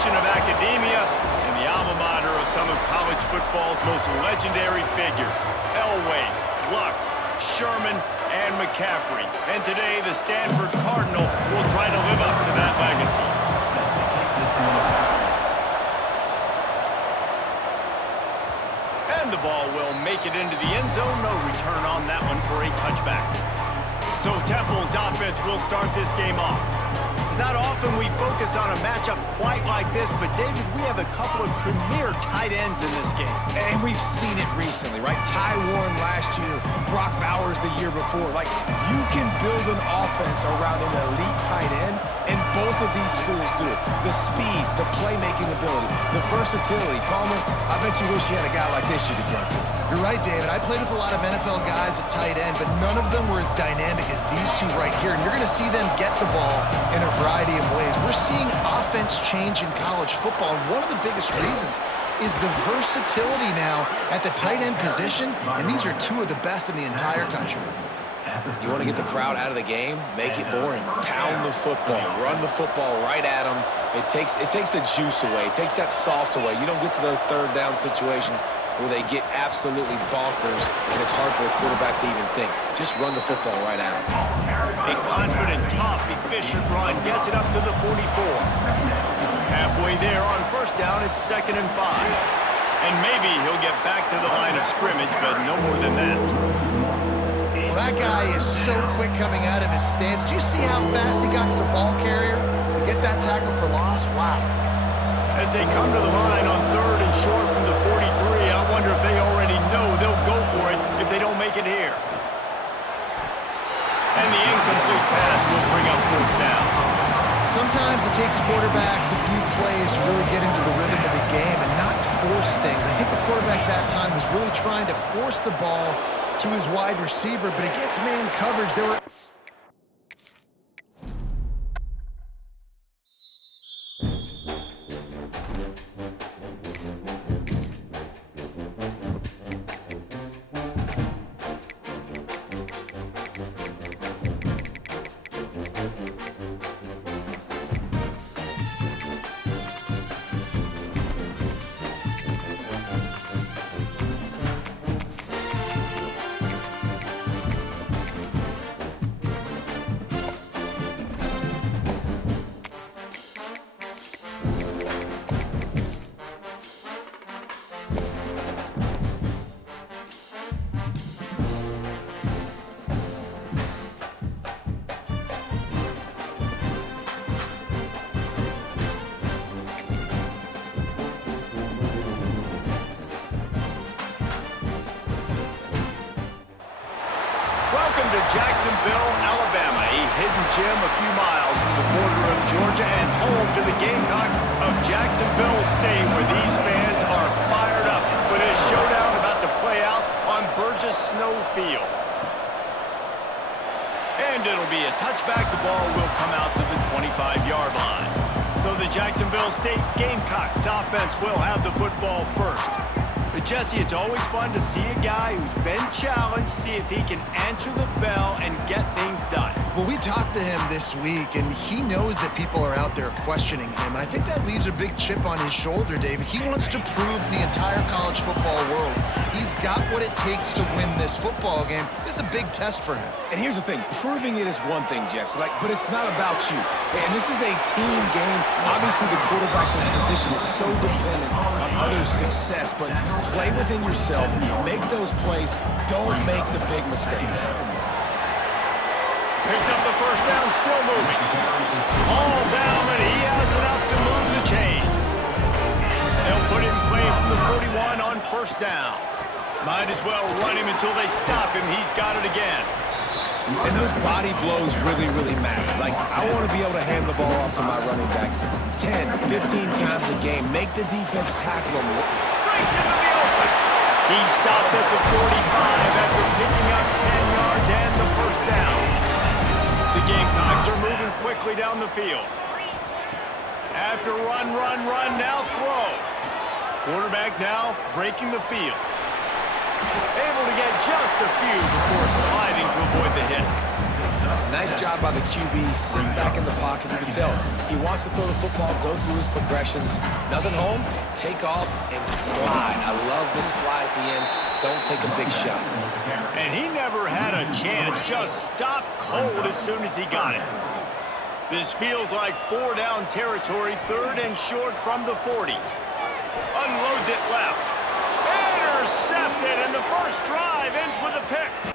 tradition of academia and the alma mater of some of college football's most legendary figures. Elway, Luck, Sherman, and McCaffrey. And today, the Stanford Cardinal will try to live up to that legacy. And the ball will make it into the end zone. No return on that one for a touchback. So Temple's offense will start this game off. It's not often we focus on a matchup quite like this, but David, we have a couple of premier tight ends in this game. And we've seen it recently, right? Ty Warren last year, Brock Bowers the year before. Like, you can build an offense around an elite tight end, and both of these schools do it. The speed, the playmaking ability, the versatility. Palmer, I bet you wish you had a guy like this you could throw to. You're right, David. I played with a lot of NFL guys at tight end, but none of them were as dynamic as these two right here. And you're going to see them get the ball in a variety of ways. We're seeing offense change in college football, and one of the biggest reasons is the versatility now at the tight end position, and these are two of the best in the entire country. You want to get the crowd out of the game? Make it boring. Pound the football. Run the football right at them. It takes the juice away. It takes that sauce away. You don't get to those third down situations where they get absolutely bonkers, and it's hard for the quarterback to even think. Just run the football right at him. A confident, tough, efficient run gets it up to the 44. Halfway there on first down, it's 2nd and 5. And maybe he'll get back to the line of scrimmage, but no more than that. Well, that guy is so quick coming out of his stance. Do you see how fast he got to the ball carrier to get that tackle for loss? Wow. As they come to the line on 3rd and short from the 43, I wonder if they already know they'll go for it if they don't make it here. And the incomplete pass will bring up 4th down. Sometimes it takes quarterbacks a few plays to really get into the rhythm of the game and not force things. I think the quarterback that time was really trying to force the ball to his wide receiver, but against man coverage, there were... Welcome to Jacksonville, Alabama, a hidden gem a few miles from the border of Georgia and home to the Gamecocks of Jacksonville State, where these fans are fired up for this showdown about to play out on Burgess Snow Field. And it'll be a touchback. The ball will come out to the 25-yard line. So the Jacksonville State Gamecocks offense will have the football first. But Jesse, it's always fun to see a guy who's been challenged, see if he can answer the bell and get things done. Well, we talked to him this week, and he knows that people are out there questioning him. And I think that leaves a big chip on his shoulder, David. He wants to prove to the entire college football world he's got what it takes to win this football game. This is a big test for him. And here's the thing. Proving it is one thing, Jesse, but it's not about you. And this is a team game. Obviously, the quarterback position is so dependent on others' success, but play within yourself, make those plays, don't make the big mistakes. Picks up the first down, still moving. All down, and he has enough to move the chains. They'll put him playing from the 41 on first down. Might as well run him until they stop him. He's got it again. And those body blows really, really matter. Like, I want to be able to hand the ball off to my running back 10, 15 times a game. Make the defense tackle him. Breaks into the open. He stopped at the 45 after picking up 10 yards and the first down. The Gamecocks are moving quickly down the field. After run, now throw. Quarterback now breaking the field. Able to get just a few before sliding to avoid the hits. Nice job by the QB, sitting back in the pocket. You can tell he wants to throw the football, go through his progressions. Nothing home, take off, and slide. I love this slide at the end. Don't take a big shot. And he never had a chance. Just stopped cold as soon as he got it. This feels like 4-down territory, 3rd and short from the 40. Unloads it left. Intercepted, and the first drive ends with a pick.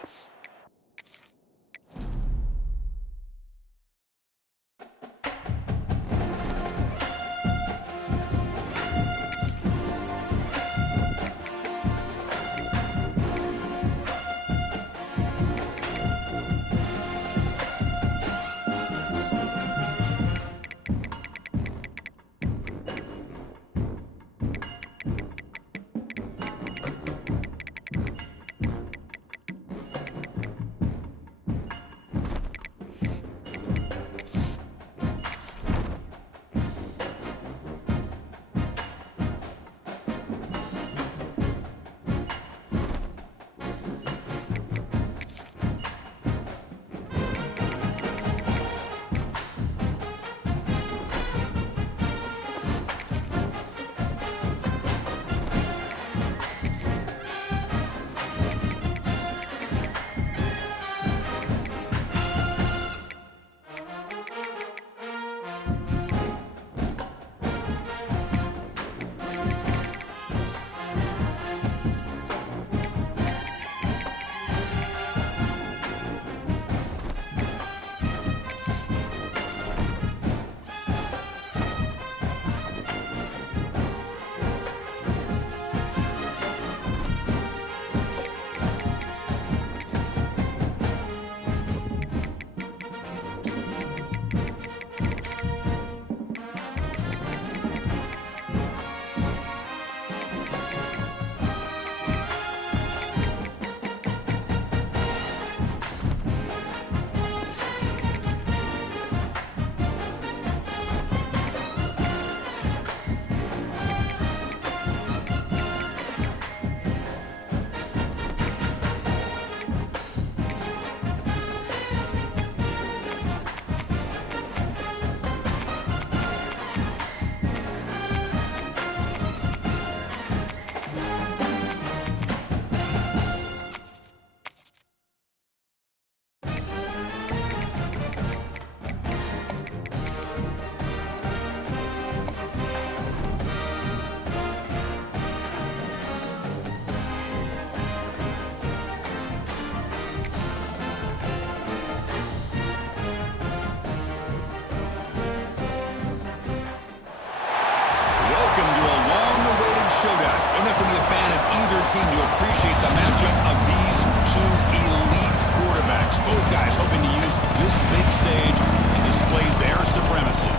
team to appreciate the matchup of these two elite quarterbacks. Both guys hoping to use this big stage and display their supremacy.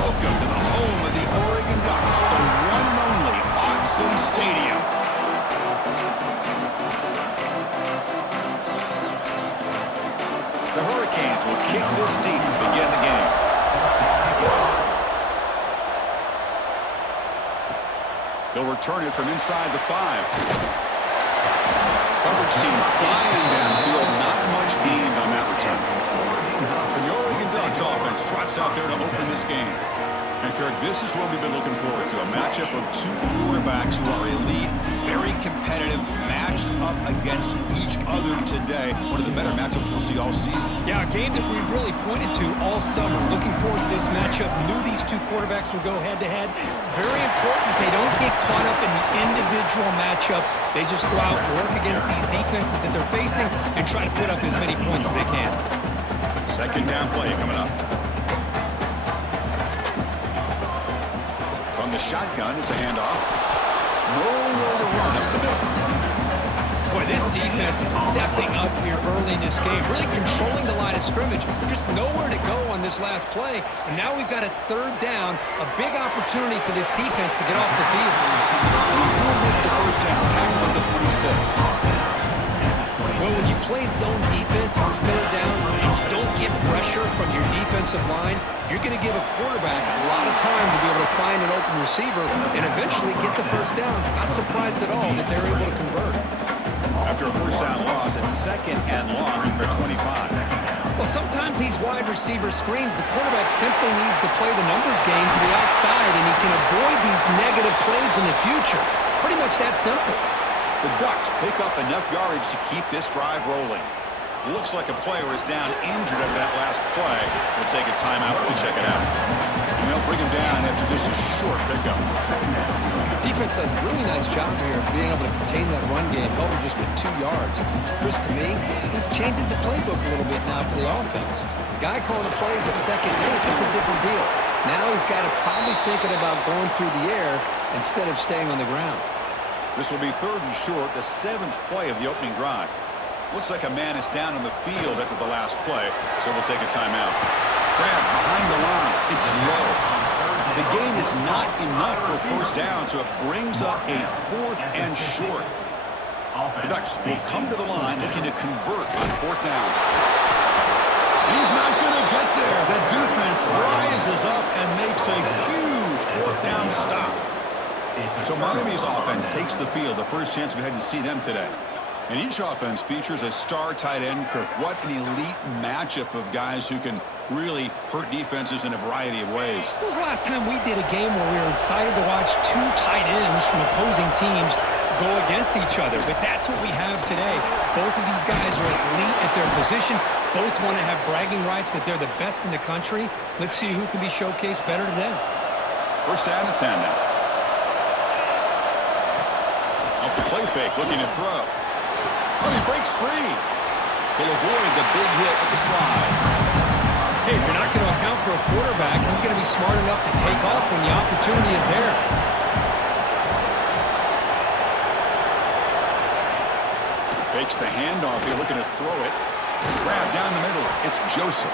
Welcome to the home of the Oregon Ducks, the one and only Autzen Stadium. The Hurricanes will kick this deep to begin the game. They'll return it from inside the 5. Coverage team flying downfield, not much gained on that return. For the Oregon Ducks offense, trots out there to open this game. And Kirk, this is what we've been looking forward to, a matchup of two quarterbacks who are elite, very competitive, matched up against each other today. One of the better matchups we'll see all season. Yeah, a game that we really pointed to all summer. Looking forward to this matchup. Knew these two quarterbacks would go head-to-head. Very important that they don't get caught up in the individual matchup. They just go out, work against these defenses that they're facing, and try to put up as many points as they can. Second down play coming up. From the shotgun, it's a handoff. Nowhere to run up the middle. Boy, this defense is stepping up here early in this game, really controlling the line of scrimmage. Just nowhere to go on this last play. And now we've got a third down, a big opportunity for this defense to get off the field. He will make the first down, tackle at the 26. Well, when you play zone defense on third down and you don't get pressure from your defensive line, you're going to give a quarterback a lot of time to be able to find an open receiver and eventually get the first down. Not surprised at all that they're able to convert. after a first down loss at 2nd and long at their 25. Well, sometimes these wide receiver screens, the quarterback simply needs to play the numbers game to the outside, and he can avoid these negative plays in the future. Pretty much that simple. The Ducks pick up enough yardage to keep this drive rolling. Looks like a player is down injured at that last play. We'll take a timeout while we check it out. And they'll bring him down after just a short pickup. Defense does a really nice job here of being able to contain that run game, held him just with 2 yards. Chris, to me, this changes the playbook a little bit now for the offense. The guy calling the plays at 2nd and 8, that's a different deal. Now he's got to probably thinking about going through the air instead of staying on the ground. This will be 3rd and short, the 7th play of the opening drive. Looks like a man is down on the field after the last play, so we'll take a timeout. Grab behind the line. It's low. The gain is not enough for first down, so it brings up a 4th and short. The Ducks will come to the line looking to convert on 4th down. He's not going to get there. The defense rises up and makes a huge 4th down stop. So Miami's offense takes the field, the first chance we had to see them today. And each offense features a star tight end, Kirk. What an elite matchup of guys who can really hurt defenses in a variety of ways. When was the last time we did a game where we were excited to watch 2 tight ends from opposing teams go against each other? But that's what we have today. Both of these guys are elite at their position. Both want to have bragging rights that they're the best in the country. Let's see who can be showcased better today. First down and 10 now. Off the play fake, looking to throw. Oh, he breaks free. He'll avoid the big hit with the slide. Hey, if you're not going to account for a quarterback, he's going to be smart enough to take off when the opportunity is there. Fakes the handoff here, looking to throw it. Grab down the middle. It's Joseph.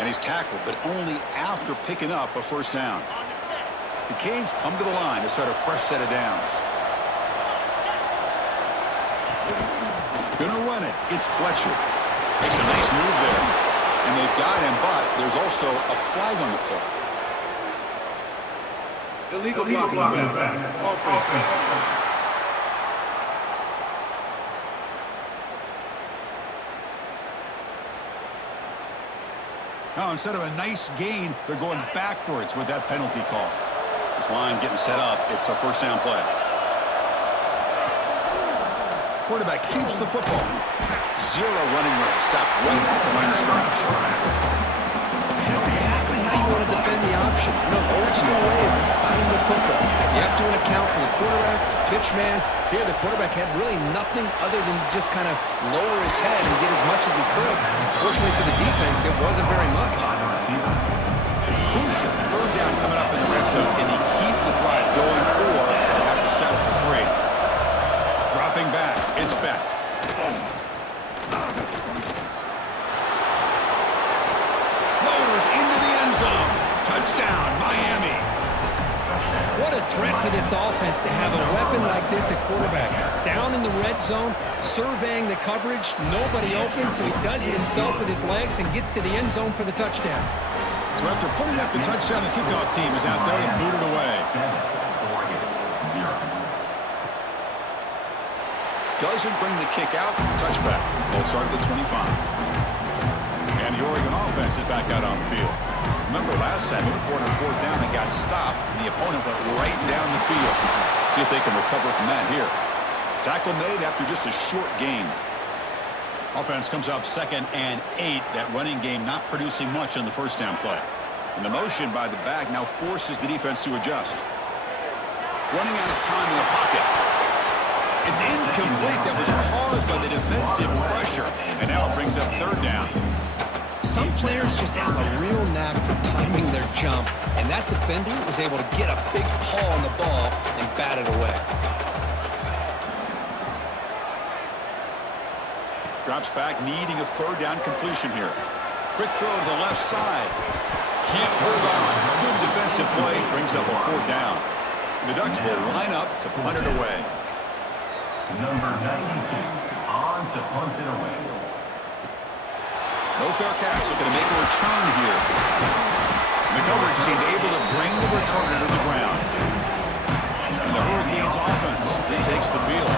And he's tackled, but only after picking up a first down. The Canes come to the line to start a fresh set of downs. Gonna run it. It's Fletcher. Makes a nice move there. And they've got him, but there's also a flag on the play. Illegal blocking back. Offense. Now, instead of a nice gain, they're going backwards with that penalty call. This line getting set up. It's a first down play. Quarterback keeps the football. 0 running room. Stop right at the line of scrimmage. That's exactly how you want to defend the option. You know, old school way is assignment football. You have to account for the quarterback, the pitch man. Here, the quarterback had really nothing other than just kind of lower his head and get as much as he could. Fortunately for the defense, it wasn't very much. Crucial. 3rd down coming up in the red zone. Can he keep the drive going, or they have to settle for 3? Dropping back. It's Beck. Motors into the end zone. Touchdown, Miami. What a threat for this offense to have a weapon like this at quarterback. Down in the red zone, surveying the coverage, nobody open, so he does it himself with his legs and gets to the end zone for the touchdown. So after putting up the touchdown, the kickoff team is out there and booted away. Doesn't bring the kick out. Touchback. They'll start at the 25. And the Oregon offense is back out on the field. Remember last time, they went for it on 4th down and got stopped, and the opponent went right down the field. See if they can recover from that here. Tackle made after just a short gain. Offense comes up 2nd and 8. That running game not producing much on the first down play. And the motion by the back now forces the defense to adjust. Running out of time in the pocket. It's incomplete. That was caused by the defensive pressure. And now it brings up 3rd down. Some players just have a real knack for timing their jump, and that defender was able to get a big paw on the ball and bat it away. Drops back, needing a 3rd down completion here. Quick throw to the left side. Can't hold on. Good defensive play. Brings up a 4th down. The Ducks will line up to punt it away. Number 92 on to punt it away. No fair catch. Looking to make a return here. The coverage seemed able to bring the returner to the ground. And the Hurricanes offense retakes the field.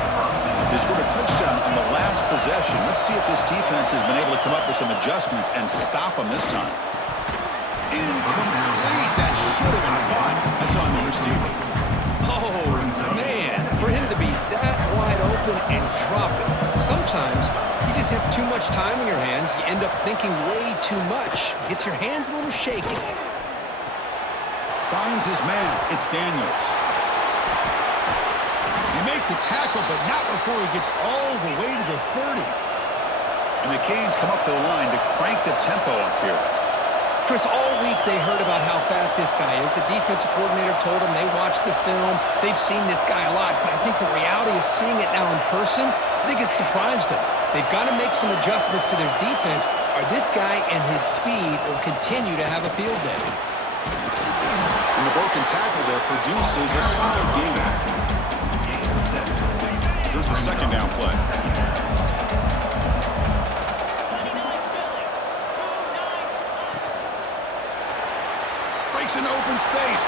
They scored a touchdown on the last possession. Let's see if this defense has been able to come up with some adjustments and stop them this time. Incomplete. That should have been caught. That's on the receiver. Oh, man, for him to be that wide open and drop it. Sometimes you just have too much time in your hands. You end up thinking way too much. Gets your hands a little shaky. Finds his man. It's Daniels. They make the tackle, but not before he gets all the way to the 30. And the Canes come up to the line to crank the tempo up here. Chris, all week they heard about how fast this guy is. The defensive coordinator told them they watched the film. They've seen this guy a lot, but I think the reality of seeing it now in person, I think it's surprised them. They've got to make some adjustments to their defense, or this guy and his speed will continue to have a field day. And the broken tackle there produces a solid gain. Here's the second down play. Breaks into open space.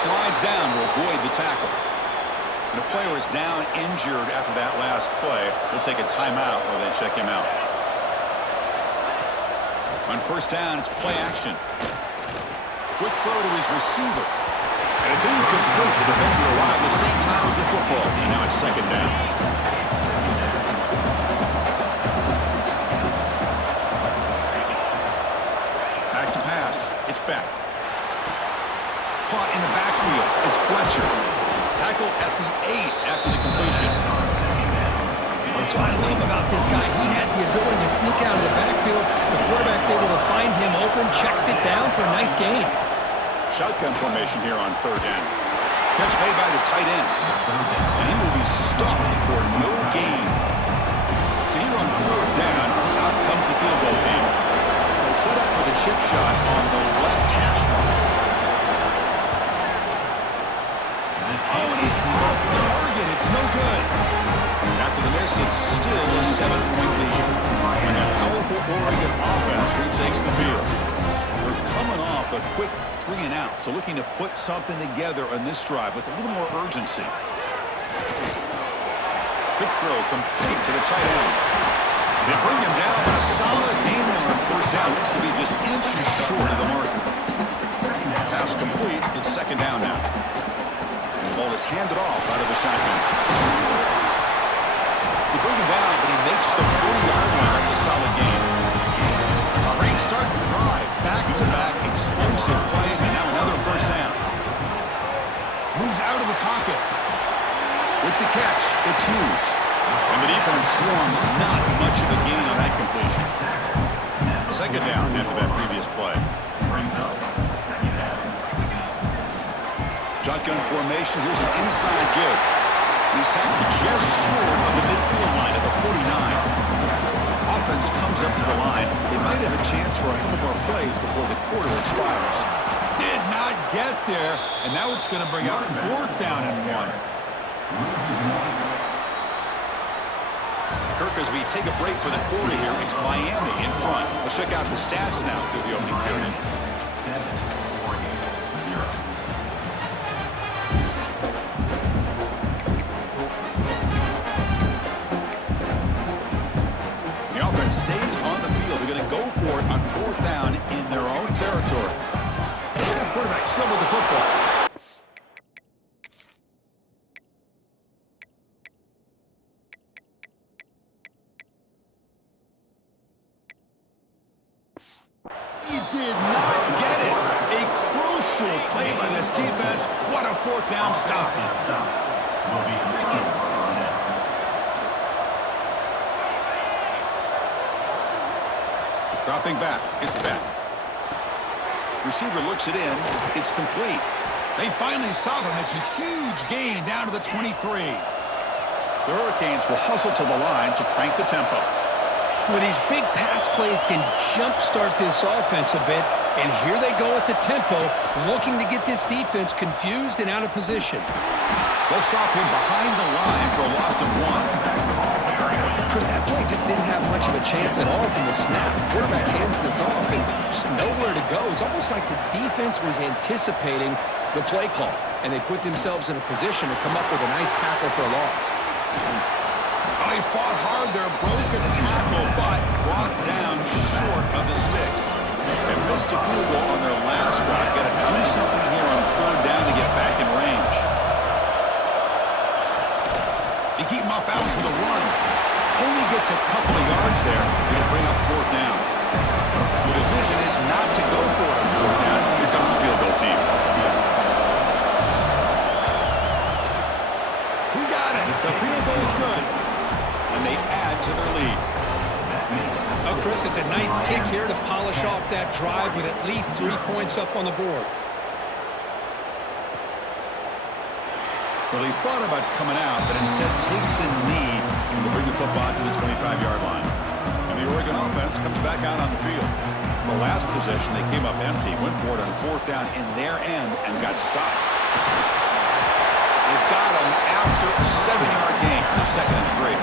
Slides down to avoid the tackle. And a player is down injured after that last play. They'll take a timeout while they check him out. On first down, it's play action. Quick throw to his receiver. And it's incomplete. The defender arrived the same time as the football. And now it's second down. Back to pass. It's back. Caught in the backfield. It's Fletcher. Tackled at the 8 after the completion. That's what I love about this guy. He has the ability to sneak out of the backfield. The quarterback's able to find him open, checks it down for a nice gain. Shotgun formation here on third down. Catch made by the tight end. And he will be stuffed for no gain. So here on third down, out comes the field goal team. They'll set up with a chip shot on the left hash mark. Oh, and he's off target. It's no good. After the miss, it's still a 7-point lead. And a powerful Oregon offense retakes the field. They're coming off a quick 3-and-out, so looking to put something together on this drive with a little more urgency. Quick throw complete to the tight end. They bring him down, but a solid gain there on first down. Looks to be just inches short of the mark. Pass complete. It's second down now. And the ball is handed off out of the shotgun. They bring him down, but he makes the 40-yard line. It's a solid gain. A great start to the drive. Back-to-back explosive plays, and now another first down. Moves out of the pocket. With the catch, it's Hughes. And the defense swarms, not much of a gain on that completion. Second down after that previous play. Shotgun formation, here's an inside give. He's tackled just short of the midfield line at the 49. Offense comes up to the line. They might have a chance for a couple more plays before the quarter expires. Did not get there, and now it's going to bring up fourth down and 1. Kirk, as we take a break for the quarter here, it's Miami in front. Let's check out the stats now through the opening period. 7 Oregon 0. Stays on the field. They're going to go for it on fourth down in their own territory. The quarterback still with the football. He did not get it. A crucial play by this defense. What a fourth down stop. Will be Dropping back, it's back. Receiver looks it in, it's complete. They finally stop him. It's a huge gain down to the 23. The Hurricanes will hustle to the line to crank the tempo. Well, these big pass plays can jumpstart this offense a bit, and here they go at the tempo, looking to get this defense confused and out of position. They'll stop him behind the line for a loss of 1. Chris, that play just didn't have much of a chance at all from the snap. Quarterback hands this off and just nowhere to go. It's almost like the defense was anticipating the play call, and they put themselves in a position to come up with a nice tackle for a loss. Oh, he fought hard there, broke a tackle, but brought down short of the sticks. And missed a field goal on their last drive. Got to do something here on third down to get back in range. They keep him off balance with a run. Only gets a couple of yards there. It'll bring up fourth down. The decision is not to go for it on fourth down. Here comes the field goal team. We got it. The field goal is good. And they add to their lead. Oh, Chris, it's a nice kick here to polish off that drive with at least 3 points up on the board. Well, he thought about coming out, but instead takes a knee and will bring the football to the 25-yard line. And the Oregon offense comes back out on the field. The last possession, they came up empty, went for it on fourth down in their end, and got stopped. They've got him after a 7-yard gain, so 2nd and 3.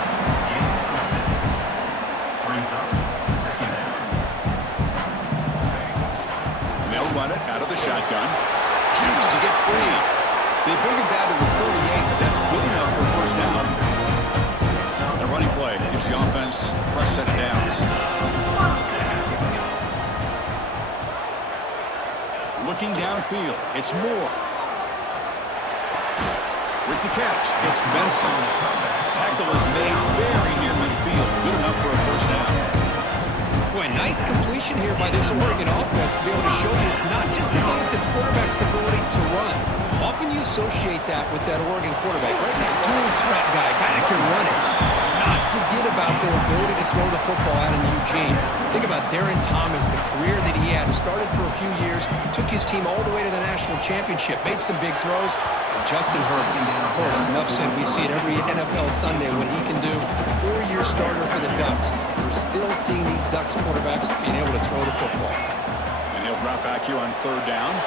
They'll run it out of the shotgun. Jukes to get free. They bring it down to the 38, but that's good enough for a first down. The running play gives the offense a fresh set of downs. Looking downfield, it's Moore. With the catch, it's Benson. Tackle is made very near midfield. Good enough for a first down. Boy, nice completion here by this Oregon offense to be able to show you it's not just about the quarterback's ability to run. Often you associate that with that Oregon quarterback, right? That dual threat guy that can run it. Not forget about their ability to throw the football out in Eugene. Think about Darren Thomas, the career that he had. Started for a few years, took his team all the way to the national championship, made some big throws. And Justin Herbert, of course, enough said, we see it every NFL Sunday what he can do. 4-year starter for the Ducks. We're still seeing these Ducks quarterbacks being able to throw the football. And he'll drop back here on third down.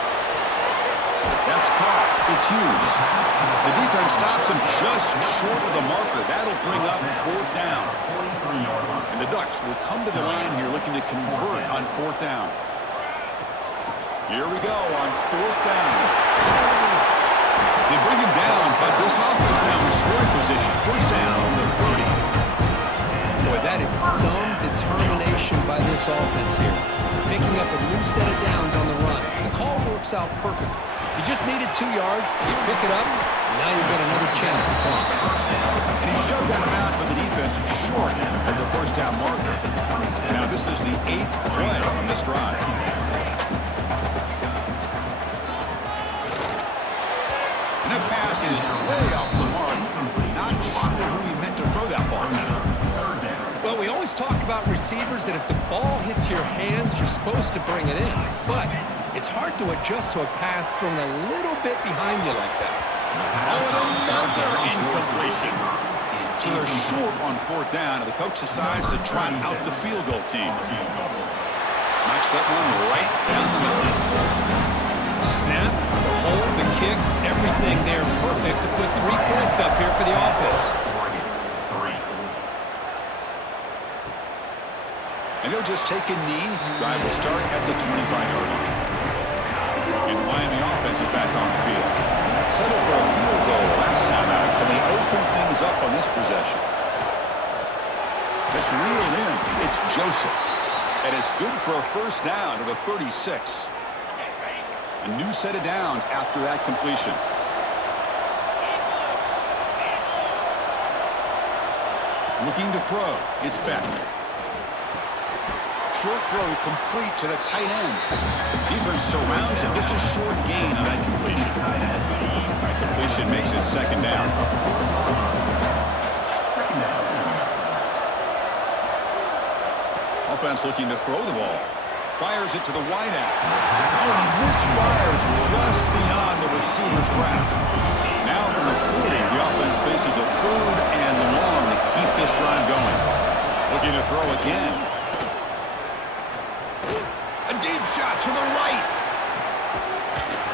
That's caught. It's Hughes. The defense stops him just short of the marker. That'll bring up fourth down. And the Ducks will come to the line here looking to convert on fourth down. Here we go on fourth down. They bring him down, but this offense now in scoring position. First down from the 30. Boy, that is some determination by this offense here. Picking up a new set of downs on the run. The call works out perfectly. You just needed 2 yards, you pick it up, and now you've got another chance to cross. And he shoved out of bounds by the defense short of the first down marker. Now this is the 8th play on this drive. And that pass is way off the mark. Not sure who he meant to throw that ball to. Well, we always talk about receivers that if the ball hits your hands, you're supposed to bring it in. But it's hard to adjust to a pass thrown a little bit behind you like that. Oh, and another incompletion. So they're short on fourth down, and the coach decides to trot out the field goal team. Knocks that one right down the middle. Snap, the hold, the kick, everything there perfect to put 3 points up here for the offense. And he'll just take a knee. Drive will start at the 25-yard line. And the Miami offense is back on the field. Settled for a field goal last time out. Can they open things up on this possession? It's reeled in. It's Joseph. And it's good for a first down to the 36. A new set of downs after that completion. Looking to throw. It's Beck. Short throw complete to the tight end. Defense surrounds him. Just a short gain on that completion. That completion makes it second down. Offense looking to throw the ball. Fires it to the wideout. Oh, and he misfires just beyond the receiver's grasp. Now from the 40, the offense faces a third and long to keep this drive going. Looking to throw again. A deep shot to the right.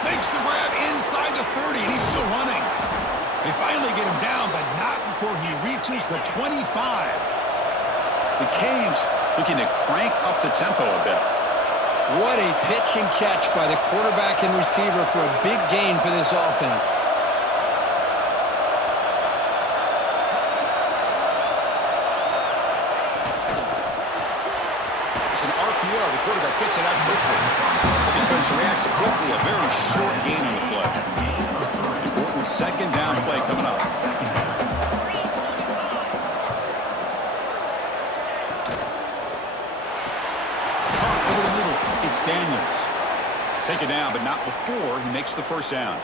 Makes the grab inside the 30, and he's still running. They finally get him down, but not before he reaches the 25. The Canes looking to crank up the tempo a bit. What a pitch and catch by the quarterback and receiver for a big gain for this offense. gets it out quickly. The defense reacts quickly. A very short gain on the play. Important second down play coming up. Caught over the middle. It's Daniels. Take it down, but not before he makes the first down.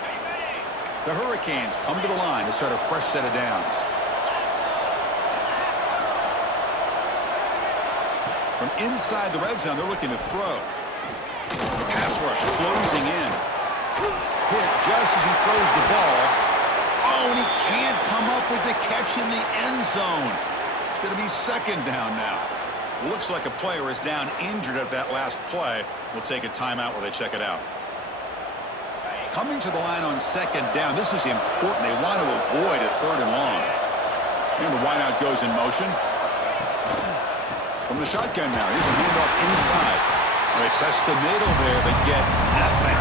The Hurricanes come to the line to start a fresh set of downs. From inside the red zone, they're looking to throw. Pass rush closing in. Hit just as he throws the ball. Oh, and he can't come up with the catch in the end zone. It's going to be second down now. Looks like a player is down injured at that last play. We'll take a timeout while they check it out. Coming to the line on second down, this is important. They want to avoid a third and long. And the wideout goes in motion. From the shotgun now, here's a handoff inside. They test the middle there, but get nothing.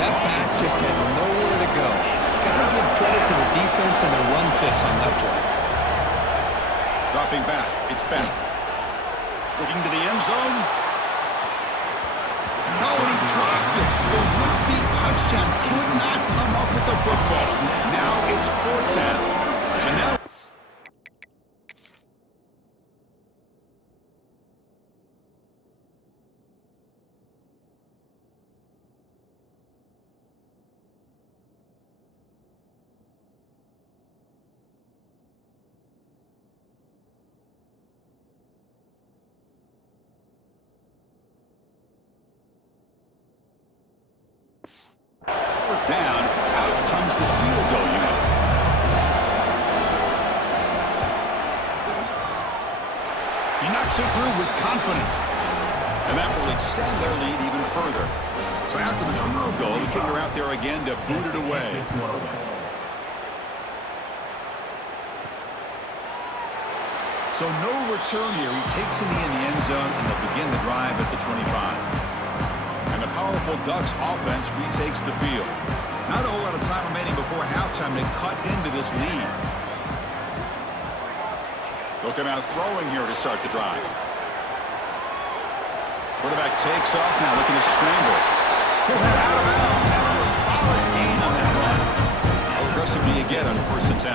That back just had nowhere to go. Got to give credit to the defense and their run fits on that play. Dropping back, it's Bennett. Looking to the end zone. No, and he dropped it. The would-be touchdown could not come up with the football. Now it's fourth down. So now... down, out comes the field goal unit. He knocks it through with confidence. And that will extend their lead even further. So after the field goal, the kicker out there again to boot it away. So no return here. He takes it in the end zone, and they'll begin the drive at the 25. The powerful Ducks offense retakes the field. Not a whole lot of time remaining before halftime to cut into this lead. They'll come out throwing here to start the drive. Quarterback takes off now, looking to scramble. He'll head out of bounds after a solid gain on that run. How aggressive do you get on first and 10?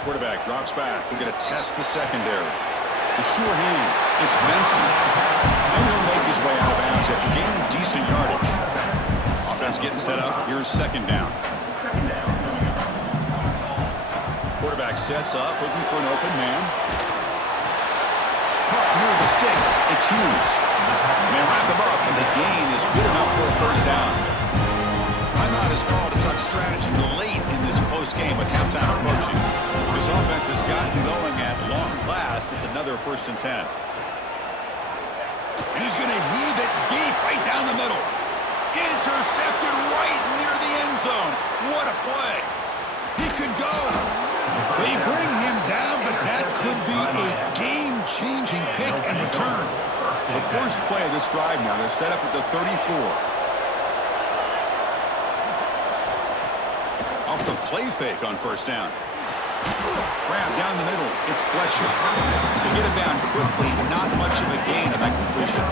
Quarterback drops back. We're going to test the secondary. The sure hands. It's Benson. And he'll make his way out of bounds after gaining decent yardage. Offense getting set up. Here's second down. Quarterback sets up, looking for an open man. Caught near the sticks. It's Hughes. And they wrap him up, and the gain is good enough for a first down. Timeout is called. A Duck strategy late in this close game with halftime approaching. This offense has gotten going at long last. It's another first and 10. And he's going to heave it deep right down the middle. Intercepted right near the end zone. What a play. He could go. They bring him down, but that could be a game-changing pick and return. The first play of this drive now. They're set up at the 34. Off the play fake on first down. Grab down the middle. It's Fletcher. They get him down quickly. Not much of a gain on that completion.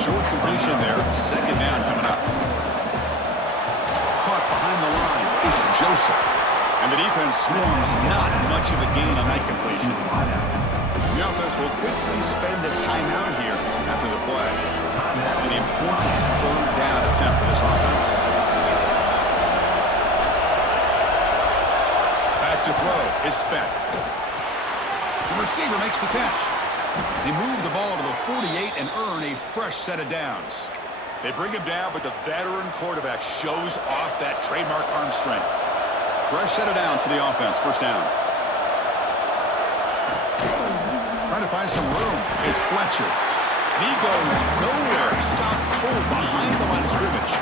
Short completion there. Second down coming up. Caught behind the line. It's Joseph. And the defense swarms. Not much of a gain on that completion. The offense will quickly spend a timeout here after the play. An important third down attempt for this offense. To throw, it's Beck. The receiver makes the catch. They move the ball to the 48 and earn a fresh set of downs. They bring him down, but the veteran quarterback shows off that trademark arm strength. Fresh set of downs for the offense, first down. Trying to find some room. It's Fletcher. And he goes nowhere. Stopped cold behind the line of scrimmage.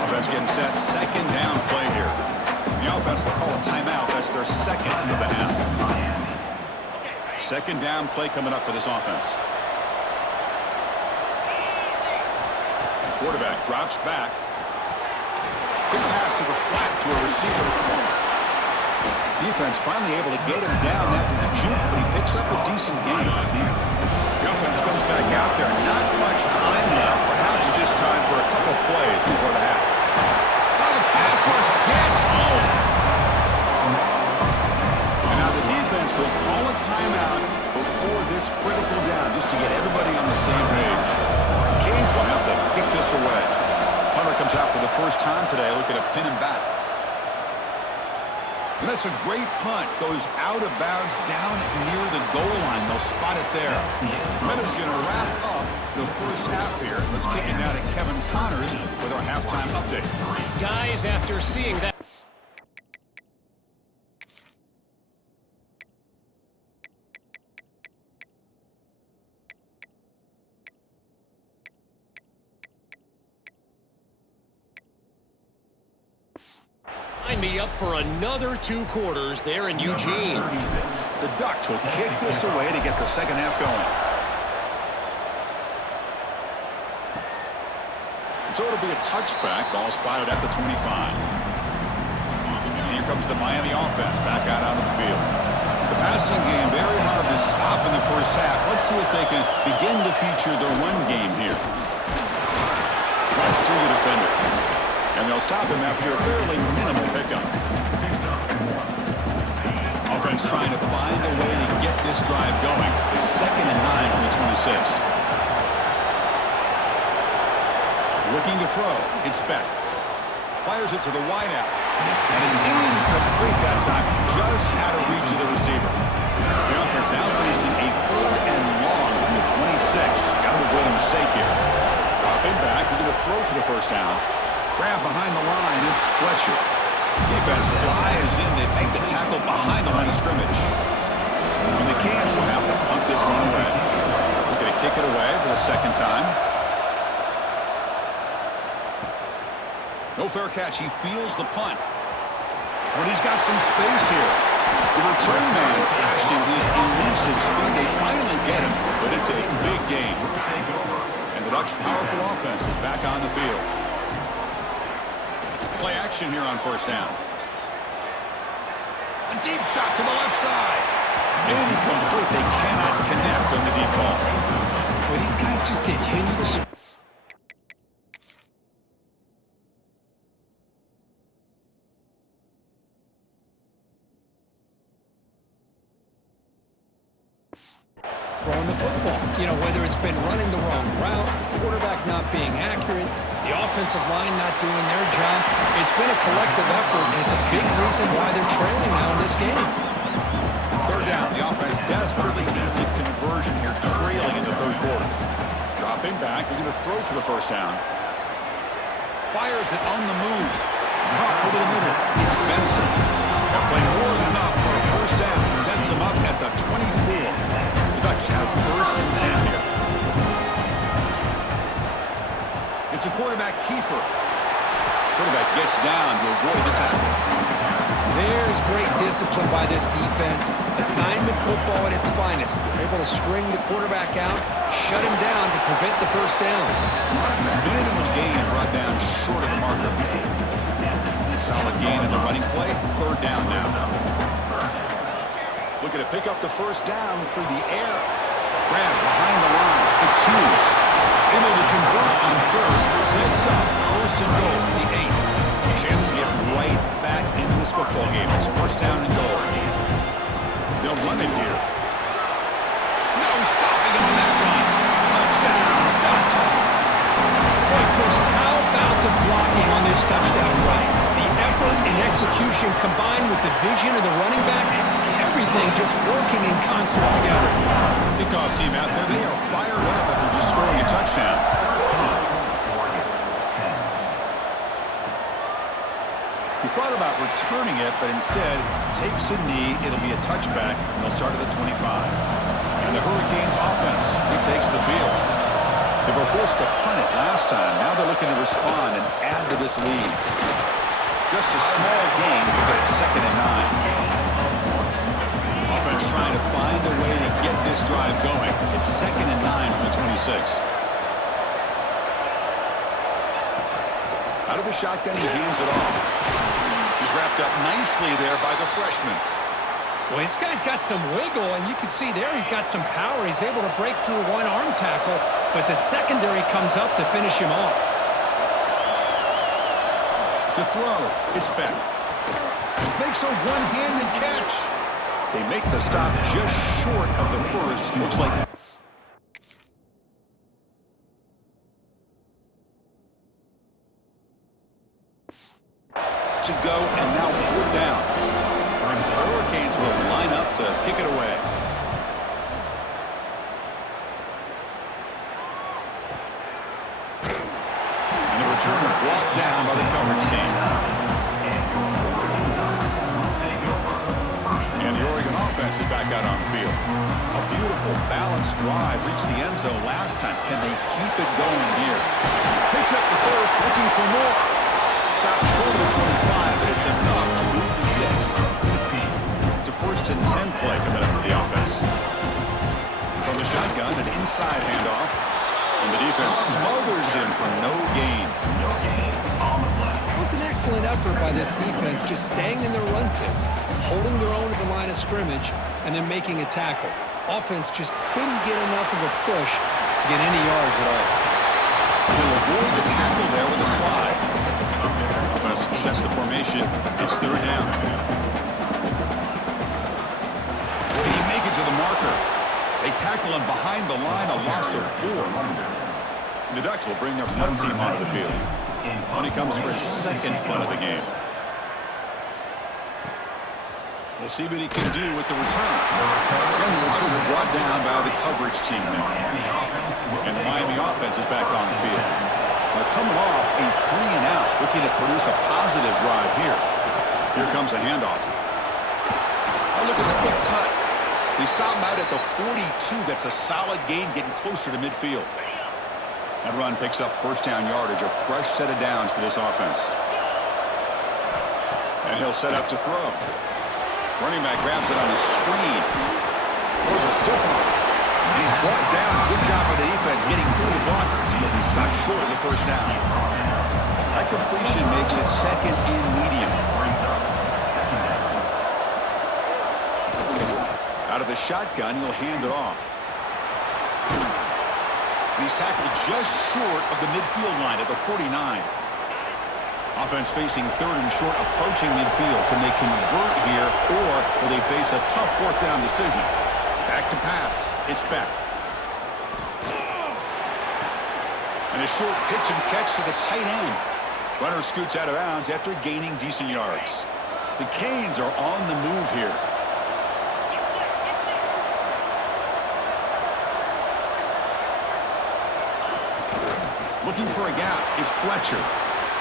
Offense getting set. Second down play here. The offense will call a timeout. That's their second of the half. Second down play coming up for this offense. Quarterback drops back. Quick pass to the flat to a receiver. Defense finally able to get him down after the juke, but he picks up a decent gain. The offense comes back out there. Not much time left. Perhaps just time for a couple plays before the half. Now the pass rush gets home. And now the defense will call a timeout before this critical down, just to get everybody on the same page. Canes will have to kick this away. Hunter comes out for the first time today, looking to pin him back. And that's a great punt. Goes out of bounds down near the goal line. They'll spot it there. Meadows going to wrap up the first half here. Let's kick it now to Kevin Connors with our halftime update. Guys, after seeing that. Line me up for another 2 quarters there in Eugene. The Ducks will kick this away to get the second half going. So it'll be a touchback. Ball spotted at the 25. And here comes the Miami offense back out onto the field. The passing game very hard to stop in the first half. Let's see if they can begin to feature the run game here. Runs through the defender. And they'll stop him after a fairly minimal pickup. Offense trying to find a way to get this drive going. It's 2nd and 9 from the 26. Looking to throw. It's Beck. Fires it to the wideout. And it's incomplete that time. Just out of reach of the receiver. The offense now facing a 3rd and long from the 26. Got to avoid a mistake here. Dropping back. We're going to throw for the first down. Grab behind the line, it's Fletcher. Defense flies in, they make the tackle behind the line of scrimmage. And the Canes will have to punt this one away. We're going to kick it away for the second time. No fair catch, he feels the punt. But he's got some space here. The return man flashing his elusive speed. They finally get him, but it's a big game. And the Ducks' powerful offense is back on the field. Play action here on first down. A deep shot to the left side. Incomplete. They cannot connect on the deep ball. Well, these guys just continue to... throwing the football. You know, whether it's been running the wrong route, quarterback not being accurate, the offensive line not doing their job. It's been a collective effort, and it's a big reason why they're trailing now in this game. 3rd down. The offense desperately needs a conversion here, trailing in the 3rd quarter. Dropping back. They're going to throw for the first down. Fires it on the move. Caught over the middle. It's Benson. They'll play more than enough for a first down. Sets him up at the 24. The Ducks have 1st and 10 here. It's a quarterback keeper. Quarterback gets down to avoid the tackle. There's great discipline by this defense. Assignment football at its finest. They're able to string the quarterback out, shut him down to prevent the first down. Minimal gain brought down short of the marker. Solid gain in the running play. 3rd down now. Looking to pick up the first down through the air. Grab behind the line. It's Hughes. Able to convert on 3rd. Sets up 1st and goal for the 8. A chance to get right back into this football game. It's 1st down and goal. They'll run it here. No stopping him on that run. Touchdown, Ducks. Boy, Chris, how about the blocking on this touchdown run? The effort and execution combined with the vision of the running back, everything just working in concert together. Kickoff team out there, they are fired up after just scoring a touchdown. He thought about returning it, but instead takes a knee. It'll be a touchback, and they'll start at the 25. And the Hurricanes offense retakes the field. They were forced to punt it last time. Now they're looking to respond and add to this lead. Just a small gain, but it's 2nd and 9. Offense trying to find a way to get this drive going. It's 2nd and 9 from the 26. Out Out of the shotgun, he hands it off. He's wrapped up nicely there by the freshman. Well, this guy's got some wiggle, and you can see there he's got some power. He's able to break through one arm tackle, but the secondary comes up to finish him off. To throw, it's Beck. Makes a one-handed catch. They make the stop just short of the first. Looks like to go, and now fourth down. The Hurricanes will line up to kick it away. And the return is blocked down by the coverage team. And the Oregon offense is back out on the field. A beautiful, balanced drive reached the end zone last time. Can they keep it going here? Picks up the first, looking for more. Stopped short of the 25, but it's enough to move the sticks. To first and 10 play coming up for the offense. From the shotgun, an inside handoff. And the defense smothers him for no gain. It was an excellent effort by this defense, just staying in their run fits, holding their own at the line of scrimmage, and then making a tackle. Offense just couldn't get enough of a push to get any yards at all. He'll avoid the tackle there with a slide. Offense sets the formation. It's third down. Can he make it to the marker? They tackle him behind the line, a loss of 4. The Ducks will bring their punt team onto the field when he comes for his second punt of the game. We'll see what he can do with the return. And the return brought down by the coverage team now. And the Miami offense is back on the field. They're coming off a 3-and-out, looking to produce a positive drive here. Here comes a handoff. Oh, look at the quick cut. They stop him out at the 42. That's a solid gain, getting closer to midfield. That run picks up first down yardage, a fresh set of downs for this offense. And he'll set up to throw. Running back grabs it on the screen. Throws a stiff one. And he's brought down. Good job by the defense getting through the blockers. But he stopped short of the first down. That completion makes it second and medium. Out of the shotgun, he'll hand it off. And he's tackled just short of the midfield line at the 49. Offense facing third and short, approaching midfield. Can they convert here, or will they face a tough fourth down decision? Back to pass. It's Beck. And a short pitch and catch to the tight end. Runner scoots out of bounds after gaining decent yards. The Canes are on the move here. Looking for a gap. It's Fletcher.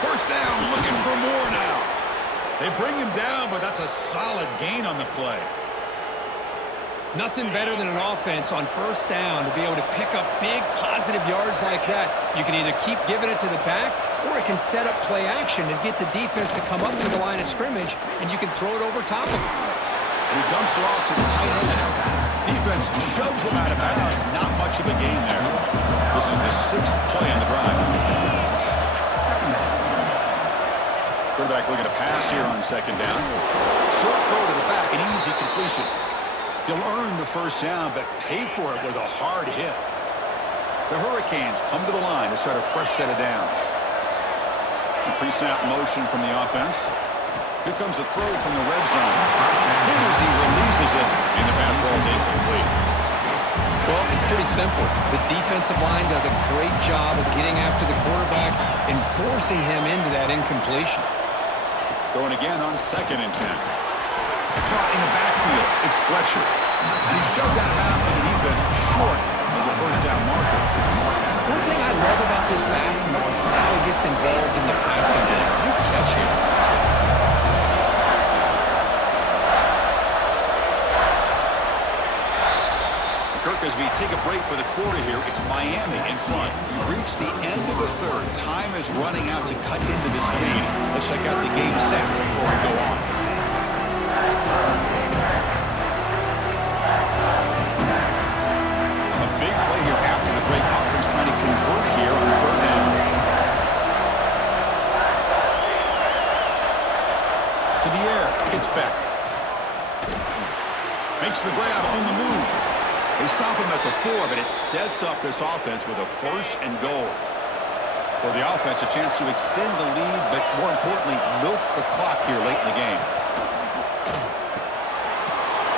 First down, looking for more now. They bring him down, but that's a solid gain on the play. Nothing better than an offense on first down to be able to pick up big positive yards like that. You can either keep giving it to the back, or it can set up play action and get the defense to come up to the line of scrimmage, and you can throw it over top of him. And he dumps it off to the tight end. Defense shoves him out of bounds. Not much of a gain there. This is the 6th play on the drive. Quarterback looking to pass here on second down. Short throw to the back, an easy completion. He'll earn the first down, but pay for it with a hard hit. The Hurricanes come to the line to start a fresh set of downs. A pre-snap motion from the offense. Here comes a throw from the red zone. Hit as he releases it, and the pass ball is incomplete. Well, it's pretty simple. The defensive line does a great job of getting after the quarterback and forcing him into that incompletion. Throwing again on second and 10. Caught in the backfield. It's Fletcher. And he's shoved out of bounds by the defense short of the first down marker. One thing I love about this back is how he gets involved in the passing game. Nice catch here. Kirk, as we take a break for the quarter here, it's Miami in front. We've reached the end of the third. Time is running out to cut into this game. Let's check out the game stats before we go on. A big play here after the break. Offense trying to convert here on third down. there. It's back. Makes the grab on the move. They stop him at the 4, but it sets up this offense with a 1st and goal. For the offense, a chance to extend the lead, but more importantly, milk the clock here late in the game.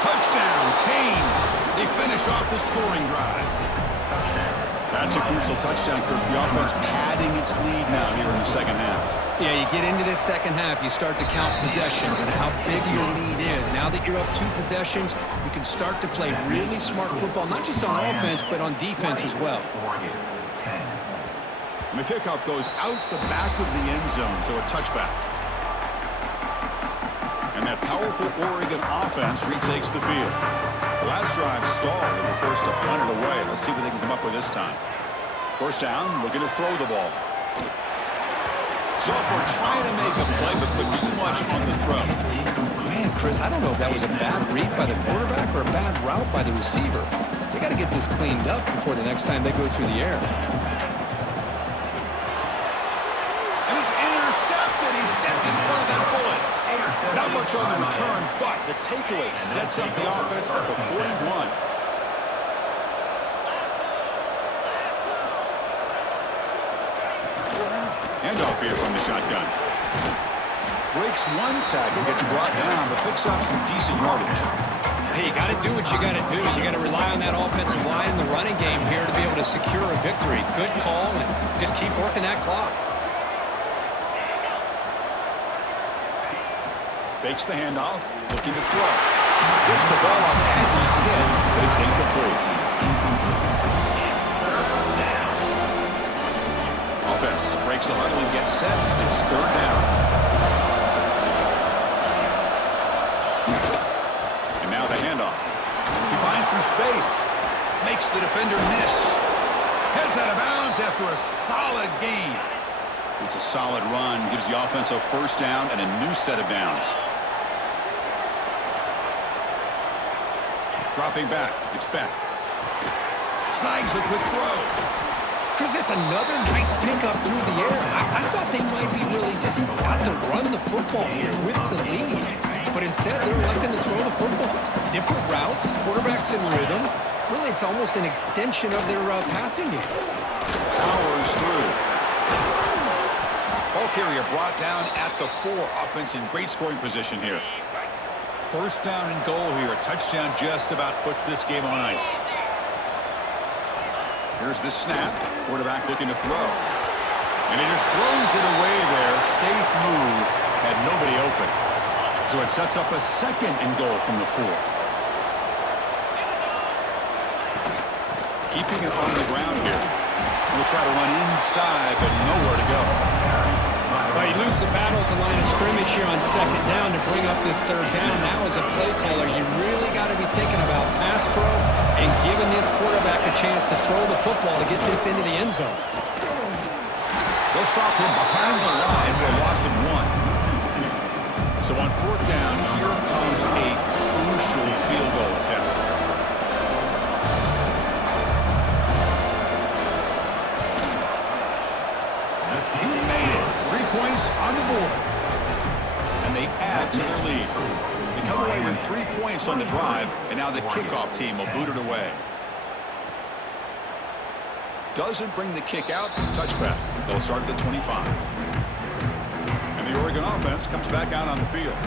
Touchdown, Canes. They finish off the scoring drive. That's a crucial touchdown, Kirk. The offense padding its lead now here in the second half. Yeah, you get into this second half, you start to count possessions and how big your lead is. Now that you're up 2 possessions, you can start to play really smart football, not just on offense, but on defense as well. And the kickoff goes out the back of the end zone, so a touchback. And that powerful Oregon offense retakes the field. The last drive stalled. They were forced to punt it away. Let's see what they can come up with this time. First down, looking to throw the ball. Sophomore trying to make a play, but put too much on the throw. Man, Chris, I don't know if that was a bad read by the quarterback or a bad route by the receiver. They got to get this cleaned up before the next time they go through the air. And it's intercepted. He stepped in front of that bullet. Not much on the return, but the takeaway sets up the offense at the 41. Handoff here from the shotgun. Breaks one tackle, gets brought down, but picks up some decent yardage. Hey, you got to do what you got to do. You got to rely on that offensive line in the running game here to be able to secure a victory. Good call, and just keep working that clock. Fakes the handoff, looking to throw. Gets the ball off as he's hit, but it's incomplete. Offense breaks the huddle and gets set. It's 3rd down. And now the handoff. He finds some space. Makes the defender miss. Heads out of bounds after a solid gain. It's a solid run. Gives the offense a 1st down and a new set of downs. Dropping back. It's back. Snags the quick throw. Chris, that's another nice pickup through the air. I thought they might be really just out to run the football here with the lead. But instead, they're electing to throw the football. Different routes, quarterbacks in rhythm. Really, it's almost an extension of their passing game. Powers through. Ball carrier brought down at the 4. Offense in great scoring position here. 1st down and goal here. A touchdown just about puts this game on ice. Here's the snap. Quarterback looking to throw. And he just throws it away there. Safe move. Had nobody open. So it sets up a 2nd and goal from the 4. Keeping it on the ground here. We'll try to run inside, but nowhere to go. Well, you lose the battle at the line of scrimmage here on 2nd down to bring up this 3rd down. Now as a play caller, you really got to be thinking about pass pro and giving this quarterback a chance to throw the football to get this into the end zone. They'll stop him behind the line for a loss of 1. So on 4th down, here comes a crucial field goal attempt. He made it. 3 points on the board. And they add to their lead. They come away with 3 points on the drive, and now the kickoff team will boot it away. Doesn't bring the kick out. Touchback. They'll start at the 25. And the Oregon offense comes back out on the field.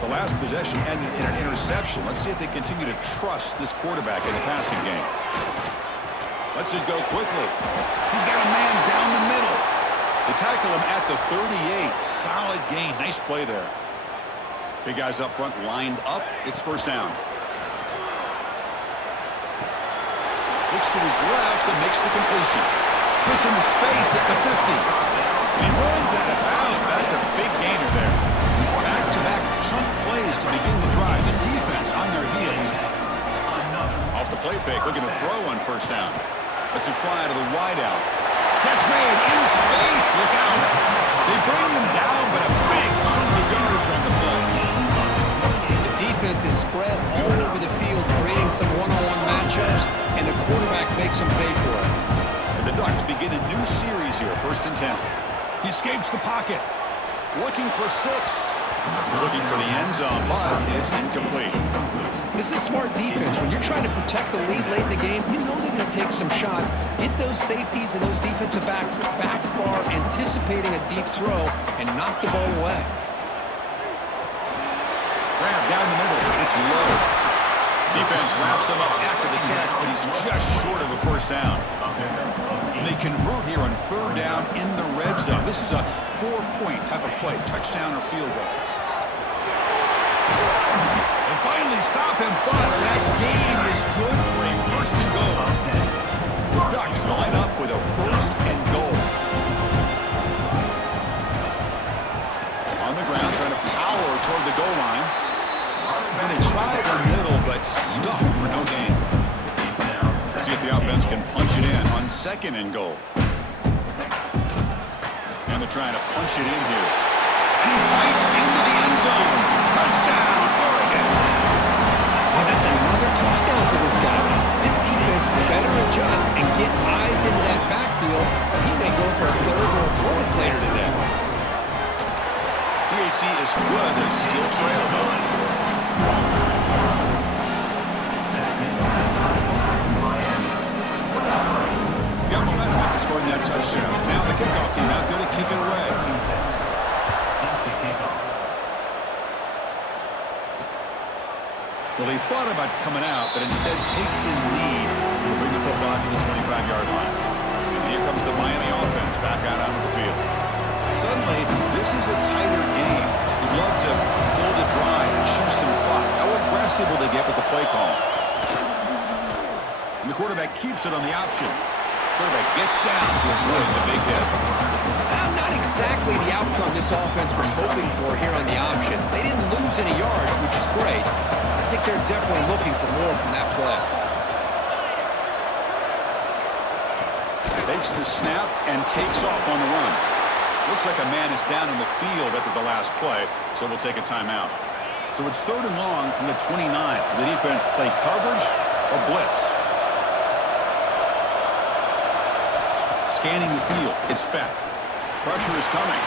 The last possession ended in an interception. Let's see if they continue to trust this quarterback in the passing game. Lets it go quickly. He's got a man down the middle. They tackle him at the 38. Solid gain. Nice play there. Big guys up front lined up. It's 1st down. Looks to his left and makes the completion. Puts into space at the 50. And he runs out of bounds. That's a big gainer there. Back-to-back chunk plays to begin the drive. The defense on their heels. Off the play fake, looking to throw on 1st down. Lets it fly to the wideout. Catch made in space. Look out. They bring him down, but a big chunk of yardage on the play. The defense is spread all over the field, creating some one-on-one matchups, and the quarterback makes them pay for it. And the Ducks begin a new series here, 1st and 10. He escapes the pocket. Looking for 6. He's looking for the end zone, but it's incomplete. This is smart defense. When you're trying to protect the lead late in the game, you know they're going to take some shots, get those safeties and those defensive backs back far, anticipating a deep throw, and knock the ball away. Grab down the middle. It's low. Defense wraps him up after the catch, but he's just short of a first down. And they convert here on third down in the red zone. This is a 4-point type of play, touchdown or field goal. They finally stop him, but that gain is good for a first and goal. The Ducks line up with a first and goal. On the ground, trying to power toward the goal line. And they try the middle, but stuck for no gain. See if the offense can punch it in on second and goal. And they're trying to punch it in here. And he fights into the end zone. Touchdown, Oregon. Oh, that's another touchdown for this guy. This defense better adjust and get eyes into that backfield, or he may go for a third or a fourth later today. PHC is good. They still trail, though. Got momentum after scoring that touchdown. Now the kickoff team out there to kick it away. Well, he thought about coming out, but instead takes a lead to bring the football to the 25-yard line. And here comes the Miami offense back out onto the field. Suddenly, this is a tighter game. You'd love to build a drive and shoot some clock. How aggressive will they get with the play call? And the quarterback keeps it on the option. Quarterback gets down to avoid the big hit. Not exactly the outcome this offense was hoping for here on the option. They didn't lose any yards, which is great. I think they're definitely looking for more from that play. Takes the snap and takes off on the run. Looks like a man is down in the field after the last play, so we'll take a timeout. So it's third and long from the 29. The defense play coverage or blitz. Scanning the field. It's back. Pressure is coming.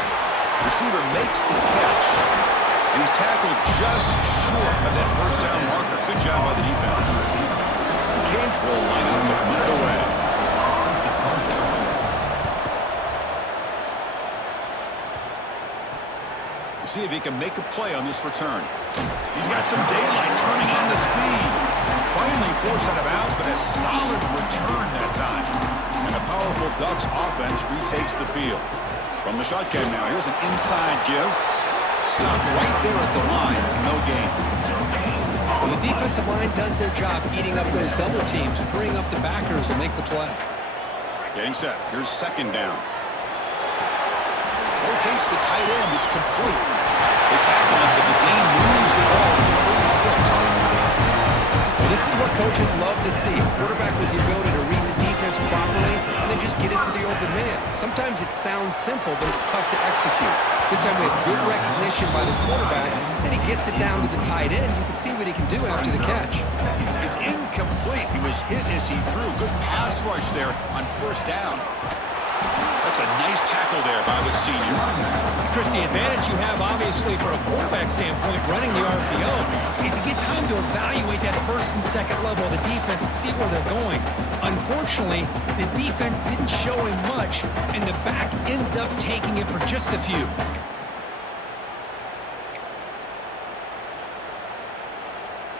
Receiver makes the catch. And he's tackled just short of that first down marker. Good job by the defense. The Canes will line up to put it away. We'll see if he can make a play on this return. He's got some daylight turning on the speed. Finally forced out of bounds, but a solid return that time. And the powerful Ducks offense retakes the field. From the shotgun now, here's an inside give. Stopped right there at the line. No gain. Well, the defensive line does their job eating up those double teams, freeing up the backers to make the play. Getting set. Here's second down. Locates the tight end. It's complete. They tackle him, but the game moves the ball to 36. Well, this is what coaches love to see. A quarterback with the ability to read the defense properly and then just get it to the open man. Sometimes it sounds simple, but it's tough to execute. This time we have good recognition by the quarterback, then he gets it down to the tight end. You can see what he can do after the catch. It's incomplete. He was hit as he threw. Good pass rush there on first down. That's a nice tackle there by the senior. Chris, the advantage you have, obviously, from a quarterback standpoint, running the RPO, is you get time to evaluate that first and second level of the defense and see where they're going. Unfortunately, the defense didn't show him much, and the back ends up taking it for just a few.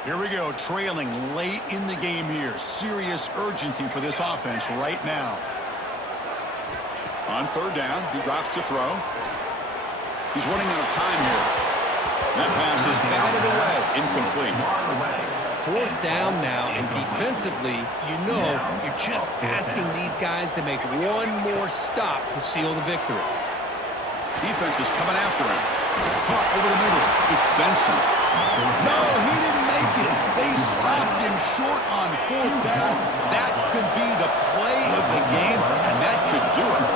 Here we go, trailing late in the game here. Serious urgency for this offense right now. On third down, he drops to throw. He's running out of time here. That pass is batted away, incomplete. Fourth down now, and defensively, you know you're just asking these guys to make one more stop to seal the victory. Defense is coming after him. Caught over the middle. It's Benson. No, he didn't make it. They stopped him short on fourth down. That could be the play of the game, and that could do it.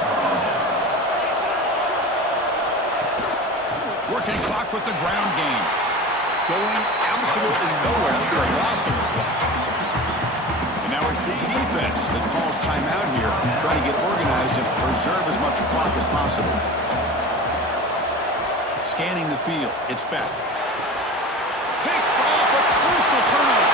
Working clock with the ground game. Going absolutely nowhere after a loss of the play. And now it's the defense that calls timeout here, trying to get organized and preserve as much clock as possible. scanning the field. It's back. Picked off, a crucial turnover.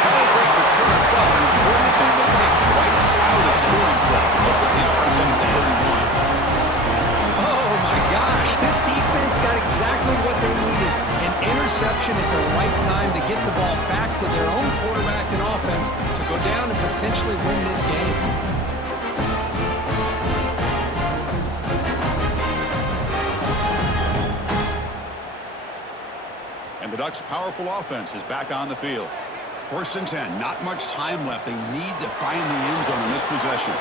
Not a great return, but the important thing, the pick wipes out a scoring threat. We'll set the offense up at the 31. Oh, my gosh. This defense got exactly what they needed. An interception at the right time to get the ball back to their own quarterback and offense to go down and potentially win this game. And the Ducks' powerful offense is back on the field. 1st and 10, not much time left. They need to find the end zone in this possession.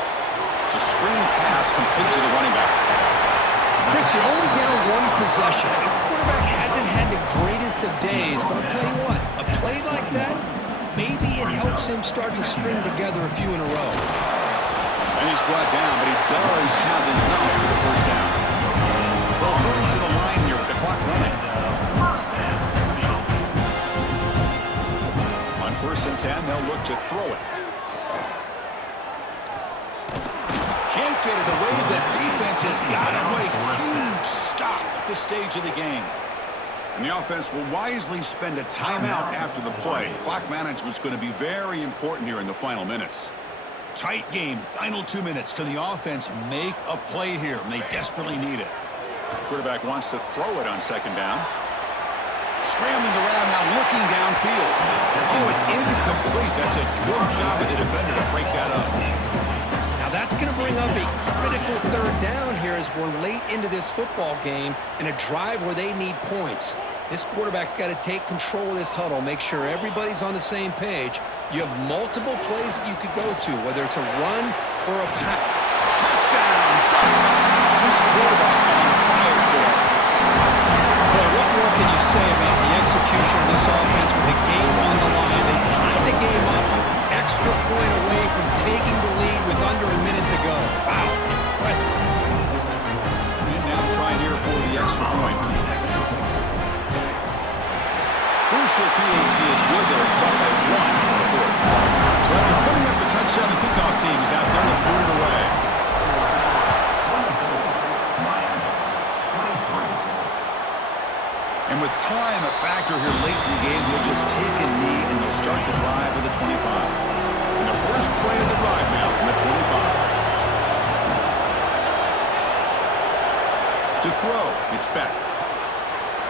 It's a screen pass complete to the running back. Chris, you're only down one possession. This quarterback hasn't had the greatest of days, but I'll tell you what, a play like that, maybe it helps him start to string together a few in a row. And he's brought down, but he does have enough for the 1st down. Well, hurrying to the line here with the clock running. On 1st and 10, they'll look to throw it. Can't get it away. The defense has got away. Huge stop at this stage of the game. And the offense will wisely spend a timeout after the play. Clock management's going to be very important here in the final minutes. Tight game, final 2 minutes. Can the offense make a play here? And they desperately need it. Quarterback wants to throw it on 2nd down. Scrambling around now, looking downfield. Oh, it's incomplete. That's a good job of the defender to break that up. Now that's going to bring up a critical 3rd down here as we're late into this football game in a drive where they need points. This quarterback's got to take control of this huddle, make sure everybody's on the same page. You have multiple plays that you could go to, whether it's a run or a pass. Touchdown, Ducks! This quarterback on fire today. Boy, what more can you say about the execution of this offense with the game on the line? They tied the game up, extra point away from taking the lead with under a minute to go. Wow, impressive. And now trying here for the extra point. Crucial PAT is good. They're in front by 1 in the 4th. So after putting up the touchdown, the kickoff team is out there to boot it away. And with time a factor here late in the game, he'll just take a knee and they'll start the drive with the 25. And the first play of the drive now from the 25. To throw, it's Beck.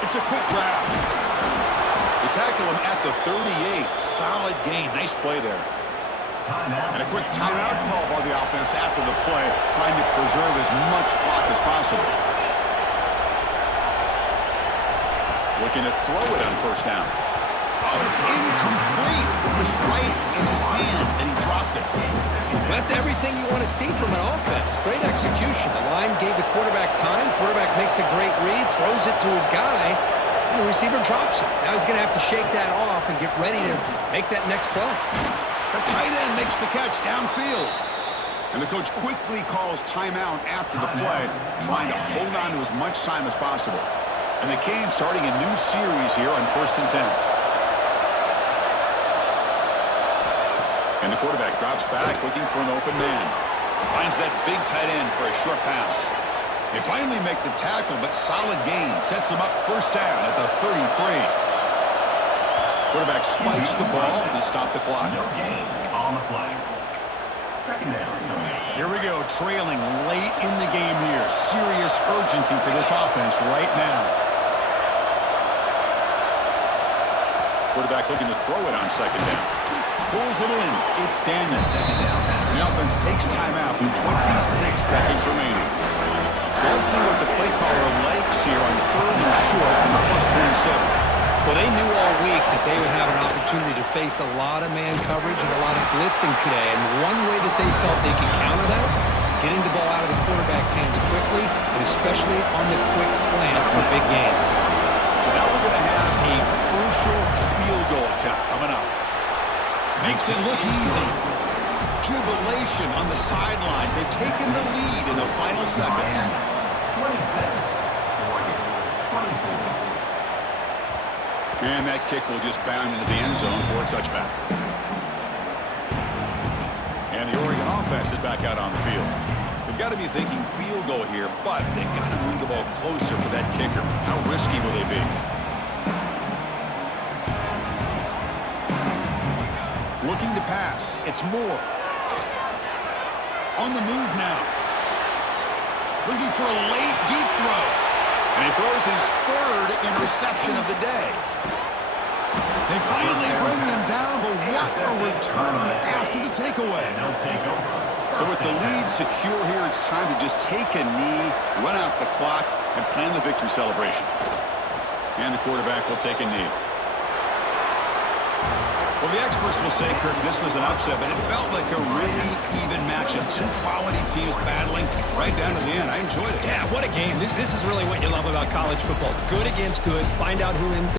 It's a quick grab. They tackle him at the 38. Solid gain. Nice play there. And a quick timeout call by the offense after the play, trying to preserve as much clock as possible. Looking to throw it on 1st down. Oh, it's incomplete. It was right in his hands, and he dropped it. That's everything you want to see from an offense. Great execution. The line gave the quarterback time. Quarterback makes a great read, throws it to his guy, and the receiver drops it. Now he's going to have to shake that off and get ready to make that next play. The tight end makes the catch downfield. And the coach quickly calls timeout after the play, trying to hold on to as much time as possible. And the Canes starting a new series here on 1st and 10. And the quarterback drops back, looking for an open man. Finds that big tight end for a short pass. They finally make the tackle, but solid gain. Sets him up 1st down at the 33. Quarterback spikes the ball to stop the clock. No gain on the play. 2nd down. Here we go, trailing late in the game here. Serious urgency for this offense right now. Quarterback looking to throw it on 2nd down. Pulls it in. It's Daniels. The offense takes timeout with 26 seconds remaining. So let's see what the play caller likes here on 3rd and short on the +27. Well, they knew all week that they would have an opportunity to face a lot of man coverage and a lot of blitzing today. And one way that they felt they could counter that, getting the ball out of the quarterback's hands quickly, and especially on the quick slants for big gains. So now we're going to have a crucial field goal attempt coming up. Makes it look easy. Jubilation on the sidelines. They've taken the lead in the final seconds. 26-24. And that kick will just bound into the end zone for a touchback. And the Oregon offense is back out on the field. They've They've got to be thinking field goal here, but they've got to move the ball closer for that kicker. How risky will they be? Looking to pass. It's Moore. On the move now. Looking for a late, deep throw. And he throws his third interception of the day. They finally bring him down, but what a return after the takeaway. So with the lead secure here, it's time to just take a knee, run out the clock, and plan the victory celebration. And the quarterback will take a knee. Well, the experts will say, Kirk, this was an upset, but it felt like a really even matchup. Two quality teams battling right down to the end. I enjoyed it. Yeah, what a game. This is really what you love about college football. Good against good. Find out who wins.